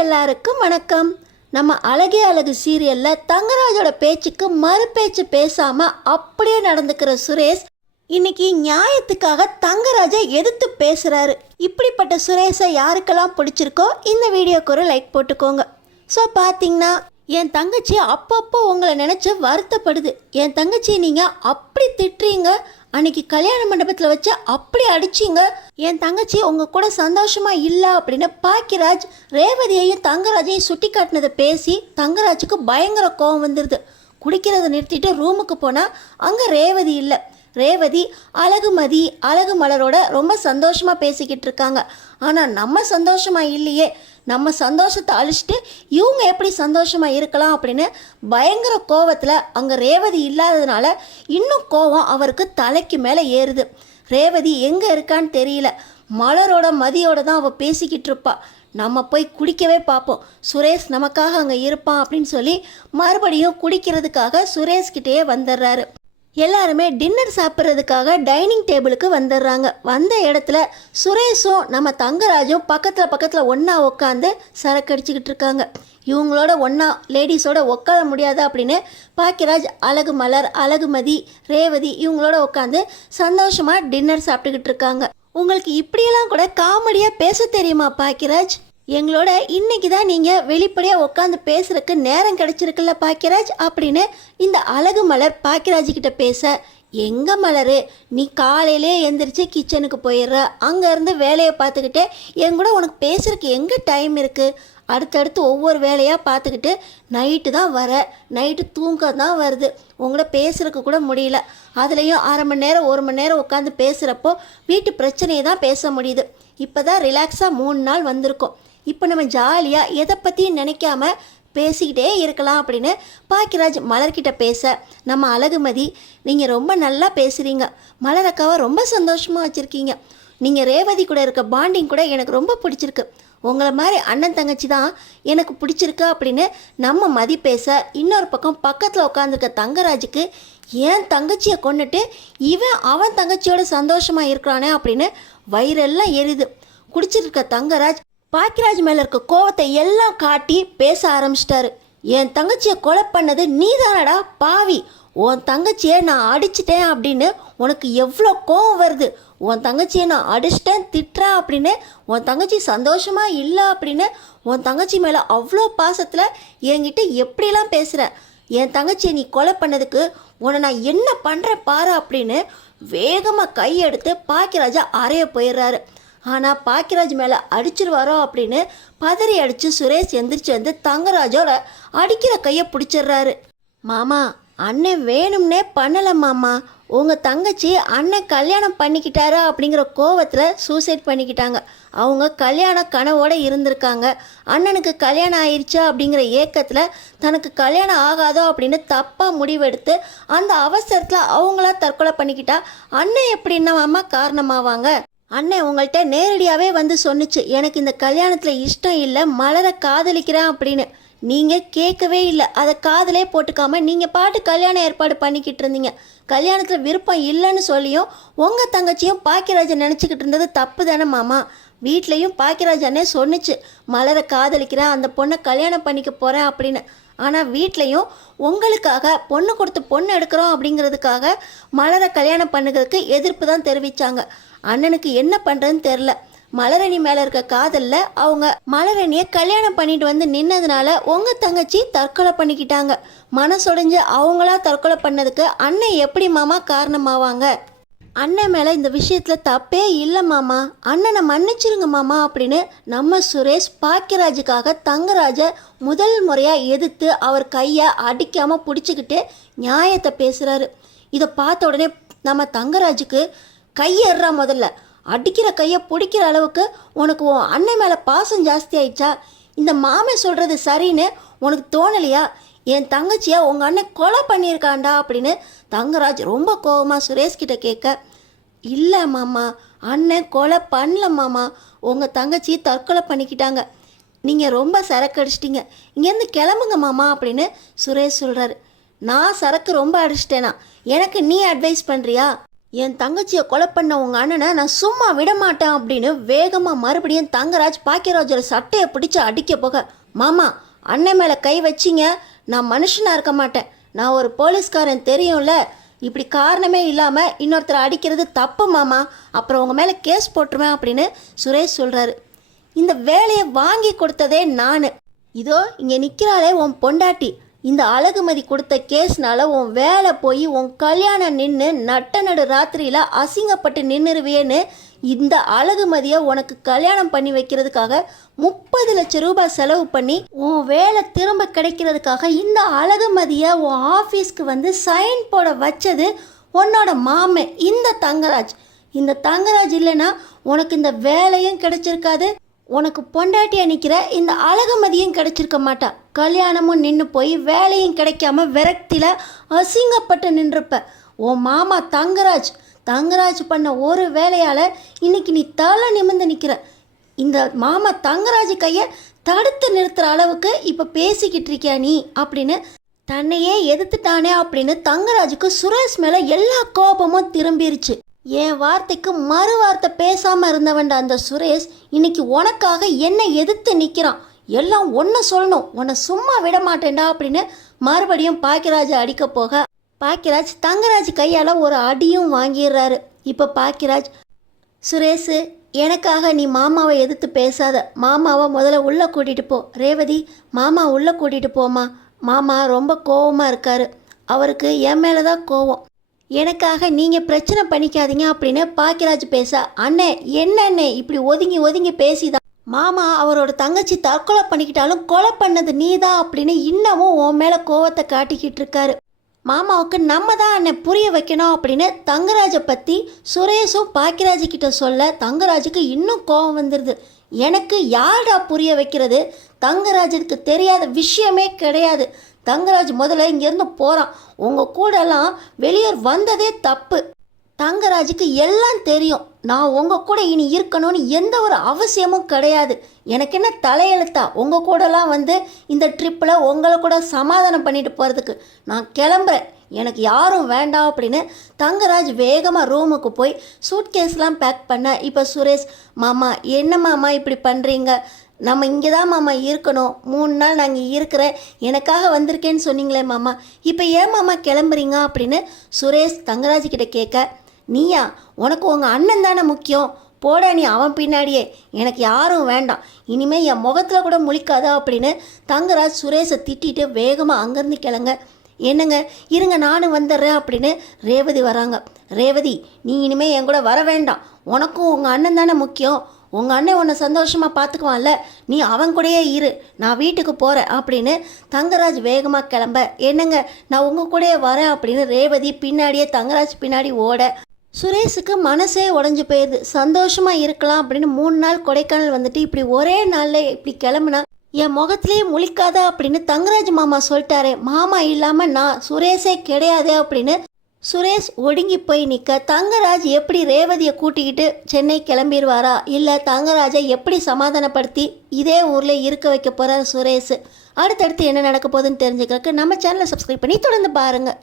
எல்லாருக்கும் வணக்கம். நம்ம அழகே அழகு சீரியலில் தங்கராஜோட பேச்சுக்கு மறுபேச்சு பேசாமல் அப்படியே நடந்துக்கிற சுரேஷ் இன்னைக்கு நியாயத்துக்காக தங்கராஜை எதிர்த்து பேசுகிறாரு. இப்படிப்பட்ட சுரேஷை யாருக்கெல்லாம் பிடிச்சிருக்கோ இந்த வீடியோக்கு ஒரு லைக் போட்டுக்கோங்க. ஸோ பார்த்தீங்கன்னா என் தங்கச்சி அப்பப்போ உங்களை நினச்சி வருத்தப்படுது. என் தங்கச்சி நீங்கள் அப்படி திட்டுறீங்க, அன்னைக்கு கல்யாண மண்டபத்தில் வச்சு அப்படி அடிச்சிங்க, என் தங்கச்சி உங்கள் கூட சந்தோஷமாக இல்லை அப்படின்னு பாக்கியராஜ் ரேவதியையும் தங்கராஜையும் சுட்டி காட்டினதை பேசி தங்கராஜுக்கு பயங்கர கோவம் வந்துடுது. குடிக்கிறத நிறுத்திட்டு ரூமுக்கு போனால் அங்கே ரேவதி இல்லை. ரேவதி அழகுமதி அழகு மலரோட ரொம்ப சந்தோஷமாக பேசிக்கிட்டு இருக்காங்க. ஆனால் நம்ம சந்தோஷமாக இல்லையே, நம்ம சந்தோஷத்தை அழிச்சிட்டு இவங்க எப்படி சந்தோஷமாக இருக்கலாம் அப்படின்னு பயங்கர கோவத்தில் அங்கே ரேவதி இல்லாததுனால இன்னும் கோவம் அவருக்கு தலைக்கு மேலே ஏறுது. ரேவதி எங்கே இருக்கான்னு தெரியல. மலரோட மதியோட தான் அவள் பேசிக்கிட்டு இருப்பா. நம்ம போய் குடிக்கவே பார்ப்போம், சுரேஷ் நமக்காக அங்கே இருப்பான் அப்படின்னு சொல்லி மறுபடியும் குடிக்கிறதுக்காக சுரேஷ்கிட்டேயே வந்துடுறாரு. எல்லாருமே டின்னர் சாப்பிட்றதுக்காக டைனிங் டேபிளுக்கு வந்துடுறாங்க. வந்த இடத்துல சுரேஷும் நம்ம தங்கராஜும் பக்கத்தில் ஒன்றா உட்காந்து சரக்கு அடிச்சுக்கிட்டு இருக்காங்க. இவங்களோட ஒன்றா லேடிஸோட உட்கார முடியாது அப்படின்னு பாக்கியராஜ் அழகு மலர் அழகுமதி ரேவதி இவங்களோட உட்காந்து சந்தோஷமாக டின்னர் சாப்பிட்டுக்கிட்டு இருக்காங்க. உங்களுக்கு இப்படியெல்லாம் கூட காமெடியாக பேச தெரியுமா பாக்கியராஜ்? எங்களோட இன்னைக்கு தான் நீங்கள் வெளிப்படையாக உட்காந்து பேசுகிறதுக்கு நேரம் கிடச்சிருக்குல்ல பாக்கியராஜ் அப்படின்னு இந்த அழகு மலர் பாக்கியராஜ்கிட்ட பேச, எங்கே மலரு நீ காலையிலே எந்திரிச்சு கிச்சனுக்கு போயிடுற, அங்கேருந்து வேலையை பார்த்துக்கிட்டே என் கூட உனக்கு பேசுகிறதுக்கு எங்கே டைம் இருக்குது? அடுத்தடுத்து ஒவ்வொரு வேலையாக பார்த்துக்கிட்டு நைட்டு தான் வர, நைட்டு தூங்க தான் வருது, உங்களோட பேசுகிறதுக்கு கூட முடியல. அதுலேயும் 1/2 மணி நேரம் 1 மணி நேரம் உட்காந்து பேசுகிறப்போ வீட்டு பிரச்சனையை தான் பேச முடியுது. இப்போ தான் ரிலாக்ஸாக 3 நாள் வந்திருக்கோம். இப்போ நம்ம ஜாலியாக எதை பற்றியும் நினைக்காம பேசிக்கிட்டே இருக்கலாம் அப்படின்னு பாக்கியராஜ் மலர்கிட்ட பேச, நம்ம அழகுமதி நீங்கள் ரொம்ப நல்லா பேசுகிறீங்க, மலரக்காவை ரொம்ப சந்தோஷமாக வச்சுருக்கீங்க, நீங்கள் ரேவதி கூட இருக்க பாண்டிங் கூட எனக்கு ரொம்ப பிடிச்சிருக்கு, உங்களை மாதிரி அண்ணன் தங்கச்சி தான் எனக்கு பிடிச்சிருக்கு அப்படின்னு நம்ம மதி பேச, இன்னொரு பக்கம் பக்கத்தில் உட்காந்துருக்க தங்கராஜுக்கு ஏன் தங்கச்சியை கொண்டுட்டு இவன் அவன் தங்கச்சியோட சந்தோஷமாக இருக்கிறானே அப்படின்னு வயிறெல்லாம் எரியுது. குடிச்சிருக்க தங்கராஜ் பாக்கியராஜ் மேலே இருக்க கோவத்தை எல்லாம் காட்டி பேச ஆரம்பிச்சிட்டாரு. என் தங்கச்சியை கொலை பண்ணது நீதானடா பாவி, உன் தங்கச்சியை நான் அடிச்சிட்டேன் அப்படின்னு உனக்கு எவ்வளோ கோவம் வருது, உன் தங்கச்சியை நான் அடிச்சிட்டேன் திட்டுறேன் அப்படின்னு உன் தங்கச்சி சந்தோஷமாக இல்லை அப்படின்னு உன் தங்கச்சி மேலே அவ்வளோ பாசத்தில் என்கிட்ட எப்படிலாம் பேசுகிற, என் தங்கச்சியை நீ கொலை பண்ணதுக்கு உன்னை நான் என்ன பண்ணுறேன் பாரு அப்படின்னு வேகமாக கையெடுத்து பாக்கியராஜா அறைய போயிடுறாரு. ஆனால் பாக்கியராஜ் மேலே அடிச்சிருவாரோ அப்படின்னு பதறி அடித்து சுரேஷ் எந்திரிச்சு வந்து தங்கராஜோட அடிக்கிற கையை பிடிச்சிடுறாரு. மாமா அண்ணன் வேணும்னே பண்ணலை மாமா, உங்கள் தங்கச்சி அண்ணன் கல்யாணம் பண்ணிக்கிட்டாரா அப்படிங்கிற கோவத்தில் சூசைட் பண்ணிக்கிட்டாங்க. அவங்க கல்யாண கனவோடு இருந்திருக்காங்க. அண்ணனுக்கு கல்யாணம் ஆயிடுச்சா அப்படிங்கிற ஏக்கத்தில் தனக்கு கல்யாணம் ஆகாதோ அப்படின்னு தப்பாக முடிவெடுத்து அந்த அவசரத்தில் அவங்களா தற்கொலை பண்ணிக்கிட்டா அண்ணன் எப்படின்னா மாமா காரணமாவாங்க? அண்ணன் உங்கள்கிட்ட நேரடியாகவே வந்து சொன்னிச்சு, எனக்கு இந்த கல்யாணத்தில் இஷ்டம் இல்லை, மலரை காதலிக்கிறேன் அப்படின்னு. நீங்கள் கேட்கவே இல்லை, அதை காதலே போட்டுக்காமல் நீங்கள் பாட்டு கல்யாணம் ஏற்பாடு பண்ணிக்கிட்டு இருந்தீங்க. கல்யாணத்தில் விருப்பம் இல்லைன்னு சொல்லியும் உங்கள் தங்கச்சியும் பாக்கியராஜை நினச்சிக்கிட்டு இருந்தது தப்பு தானே மாமா? வீட்லேயும் பாக்கியராஜ் அண்ணே சொன்னிச்சு, மலரை காதலிக்கிறேன், அந்த பொண்ணை கல்யாணம் பண்ணிக்க போகிறேன் அப்படின்னு. ஆனால் வீட்லேயும் உங்களுக்காக பொண்ணு கொடுத்து பொண்ணு எடுக்கிறோம் அப்படிங்கிறதுக்காக மலரை கல்யாணம் பண்ணுறதுக்கு எதிர்ப்பு தான் தெரிவித்தாங்க. அண்ணனுக்கு என்ன பண்ணுறதுன்னு தெரில. மலரணி மேலே இருக்க காதலில் அவங்க மலரணியை கல்யாணம் பண்ணிட்டு வந்து நின்னதுனால உங்கள் தங்கச்சி தற்கொலை பண்ணிக்கிட்டாங்க. மனசொடைஞ்சு அவங்களா தற்கொலை பண்ணதுக்கு அண்ணன் எப்படி மாமா காரணமாவாங்க? அண்ணன் மேலே இந்த விஷயத்தில் தப்பே இல்லை மாமா, அண்ணனை மன்னிச்சிருங்க மாமா அப்படின்னு நம்ம சுரேஷ் பாக்கியராஜுக்காக தங்கராஜை முதல் முறையாக எதிர்த்து அவர் கையை அடிக்காமல் பிடிச்சிக்கிட்டு நியாயத்தை பேசுகிறாரு. இதை பார்த்த உடனே நம்ம தங்கராஜுக்கு கையேறா, முதல்ல அடிக்கிற கையை பிடிக்கிற அளவுக்கு உனக்கு உன் அண்ணன் மேலே பாசம் ஜாஸ்தி ஆயிடுச்சா? இந்த மாமே சொல்கிறது சரின்னு உனக்கு தோணலையா? என் தங்கச்சியை உங்கள் அண்ணன் கொலை பண்ணியிருக்காண்டா அப்படின்னு தங்கராஜ் ரொம்ப கோபமாக சுரேஷ்கிட்ட கேட்க, இல்லை மாமா அண்ணன் கொலை பண்ணல மாமா, உங்கள் தங்கச்சி தற்கொலை பண்ணிக்கிட்டாங்க, நீங்கள் ரொம்ப சரக்கு அடிச்சிட்டிங்க, இங்கேருந்து கிளம்புங்க மாமா அப்படின்னு சுரேஷ் சொல்கிறாரு. நான் சரக்கு ரொம்ப அடிச்சிட்டேனா? எனக்கு நீ அட்வைஸ் பண்ணுறியா? என் தங்கச்சியை கொலை பண்ண உங்கள் அண்ணனை நான் சும்மா விட மாட்டேன் அப்படின்னு வேகமாக மறுபடியும் தங்கராஜ் பாக்கியராஜோட சட்டையை பிடிச்சி அடிக்க போக, மாமா அண்ணன் மேலே கை வச்சிங்க, நான் மனுஷனாக இருக்க மாட்டேன், நான் ஒரு போலீஸ்காரன் தெரியும்ல, இப்படி காரணமே இல்லாமல் இன்னொருத்தரை அடிக்கிறது தப்பு மாமா, அப்புறம் உங்கள் மேலே கேஸ் போட்டுருவேன் அப்படின்னு சுரேஷ் சொல்கிறாரு. இந்த வேலையை வாங்கி கொடுத்ததே நான். இதோ இங்கே நிற்கிறாளே உன் பொண்டாட்டி, இந்த அழகுமதி கொடுத்த கேஸ்னால உன் வேலை போய் உன் கல்யாணம் நின்று நட்ட நடு ராத்திரியில் அசிங்கப்பட்டு நின்றுருவியேன்னு இந்த அழகுமதியை உனக்கு கல்யாணம் பண்ணி வைக்கிறதுக்காக 30 லட்சம் ரூபாய் செலவு பண்ணி உன் வேலை திரும்ப கிடைக்கிறதுக்காக இந்த அழகுமதியை உன் ஆஃபீஸ்க்கு வந்து சைன் போட வச்சது உன்னோட மாமன் இந்த தங்கராஜ். இந்த தங்கராஜ் இல்லைன்னா உனக்கு இந்த வேலையும் கிடைச்சிருக்காது, உனக்கு பொண்டாட்டியா நிற்கிற இந்த அழகுமதியும் கிடைச்சிருக்க மாட்டா, கல்யாணமும் நின்று போய் வேலையும் கிடைக்காம விரக்தியில் அசிங்கப்பட்டு நின்றுப்ப. உன் மாமா தங்கராஜ் பண்ண ஒரு வேலையால் இன்னைக்கு நீ தலை நிமிர்ந்து நிற்கிற. இந்த மாமா தங்கராஜ் கையை தடுத்து நிறுத்துகிற அளவுக்கு இப்போ பேசிக்கிட்டு இருக்கியா நீ அப்படின்னு தன்னையே எதிர்த்துட்டானே அப்படின்னு தங்கராஜுக்கு சுரேஷ் மேலே எல்லா கோபமும் திரும்பிருச்சு. என் வார்த்தைக்கு மறு வார்த்தை பேசாமல் இருந்தவன்டா அந்த சுரேஷ் இன்னைக்கு உனக்காக என்னை எதிர்த்து நிற்கிறான். எல்லாம் ஒன்று சொல்லணும், உன்னை சும்மா விட மாட்டேன்டா அப்படின்னு மறுபடியும் பாக்கியராஜை அடிக்க போக பாக்கியராஜ் தங்கராஜ் கையால் ஒரு அடியும் வாங்கிடுறாரு. இப்போ பாக்கியராஜ், சுரேஷ் எனக்காக நீ மாமாவை எதிர்த்து பேசாத, மாமாவை முதல்ல உள்ளே கூட்டிகிட்டு போ. ரேவதி மாமா உள்ளே கூட்டிகிட்டு போமா, மாமா ரொம்ப கோவமாக இருக்காரு, அவருக்கு என் மேலே தான் கோவம், எனக்காக நீங்கள் பிரச்சனை பண்ணிக்காதீங்க அப்படின்னு பாக்கியராஜ் பேச, அண்ணே என்ன அண்ணே இப்படி ஒதுங்கி ஒதுங்கி பேசிதான் மாமா அவரோட தங்கச்சி தற்கொலை பண்ணிக்கிட்டாலும் கொலை பண்ணது நீ தான் அப்படின்னு இன்னமும் உன் மேலே கோவத்தை காட்டிக்கிட்டு இருக்காரு. மாமாவுக்கு நம்ம தான் அண்ணன் புரிய வைக்கணும் அப்படின்னு தங்கராஜை பற்றி சுரேஷும் பாக்கியராஜ் கிட்ட சொல்ல தங்கராஜுக்கு இன்னும் கோவம் வந்துடுது. எனக்கு யாரா புரிய வைக்கிறது, தங்கராஜுக்கு தெரியாத விஷயமே கிடையாது, தங்கராஜ் முதல்ல இங்கேருந்து போகிறான், உங்கள் கூடலாம் வெளியூர் வந்ததே தப்பு, தங்கராஜுக்கு எல்லாம் தெரியும், நான் உங்கள் கூட இனி இருக்கணும்னு எந்த ஒரு அவசியமும் கிடையாது, எனக்கு என்ன தலையெழுத்தா உங்கள் கூடலாம் வந்து இந்த ட்ரிப்பில் உங்களை கூட சமாதானம் பண்ணிட்டு போகிறதுக்கு, நான் கிளம்புறேன், எனக்கு யாரும் வேண்டாம் அப்படின்னு தங்கராஜ் வேகமாக ரூமுக்கு போய் சூட்கேஸ்லாம் பேக் பண்ண. இப்போ சுரேஷ், மாமா என்ன மாமா இப்படி பண்ணுறீங்க, நம்ம இங்கே தான் மாமா இருக்கணும், 3 நாள் நாங்கள் இருக்கிறேன், எனக்காக வந்திருக்கேன்னு சொன்னீங்களே மாமா, இப்போ ஏன் மாமா கிளம்புறீங்க அப்படின்னு சுரேஷ் தங்கராஜ்கிட்ட கேட்க, நீயா உனக்கு உங்கள் அண்ணன் தானே முக்கியம், போடா நீ அவன் பின்னாடியே, எனக்கு யாரும் வேண்டாம், இனிமேல் என் முகத்தில் கூட முழிக்காதா அப்படின்னு தங்கராஜ் சுரேஷை திட்டிட்டு வேகமாக அங்கேருந்து கிளங்க. என்னங்க இருங்க நானும் வந்துடுறேன் அப்படின்னு ரேவதி வராங்க. ரேவதி நீ இனிமேல் என் கூட வர வேண்டாம், உனக்கும் உங்கள் அண்ணன் தானே முக்கியம், உங்கள் அண்ணன் உன்னை சந்தோஷமாக பார்த்துக்குவான்ல, நீ அவன் கூடயே இரு, நான் வீட்டுக்கு போகிறேன் அப்படின்னு தங்கராஜ் வேகமாக கிளம்ப. என்னங்க நான் உங்கள் கூடயே வரேன் அப்படின்னு ரேவதி பின்னாடியே தங்கராஜ் பின்னாடி ஓட சுரேஷுக்கு மனசே உடஞ்சி போயிடுது. சந்தோஷமாக இருக்கலாம் அப்படின்னு 3 நாள் கொடைக்கானல் வந்துட்டு இப்படி ஒரே நாளில் இப்படி கிளம்புனா என் முகத்திலே முழிக்காத அப்படின்னு தங்கராஜ் மாமா சொல்லிட்டாரே, மாமா இல்லாமல் நான் சுரேஷே கிடையாது அப்படின்னு சுரேஷ் ஒடுங்கி போய் நிற்க தங்கராஜ் எப்படி ரேவதியை கூட்டிக்கிட்டு சென்னை கிளம்பிடுவாரா, இல்லை தங்கராஜை எப்படி சமாதானப்படுத்தி இதே ஊரில் இருக்க வைக்க போகிறார் சுரேஷ். அடுத்தடுத்து என்ன நடக்க போகுதுன்னு தெரிஞ்சுக்கிறதுக்கு நம்ம சேனலை சப்ஸ்கிரைப் பண்ணி தொடர்ந்து பாருங்கள்.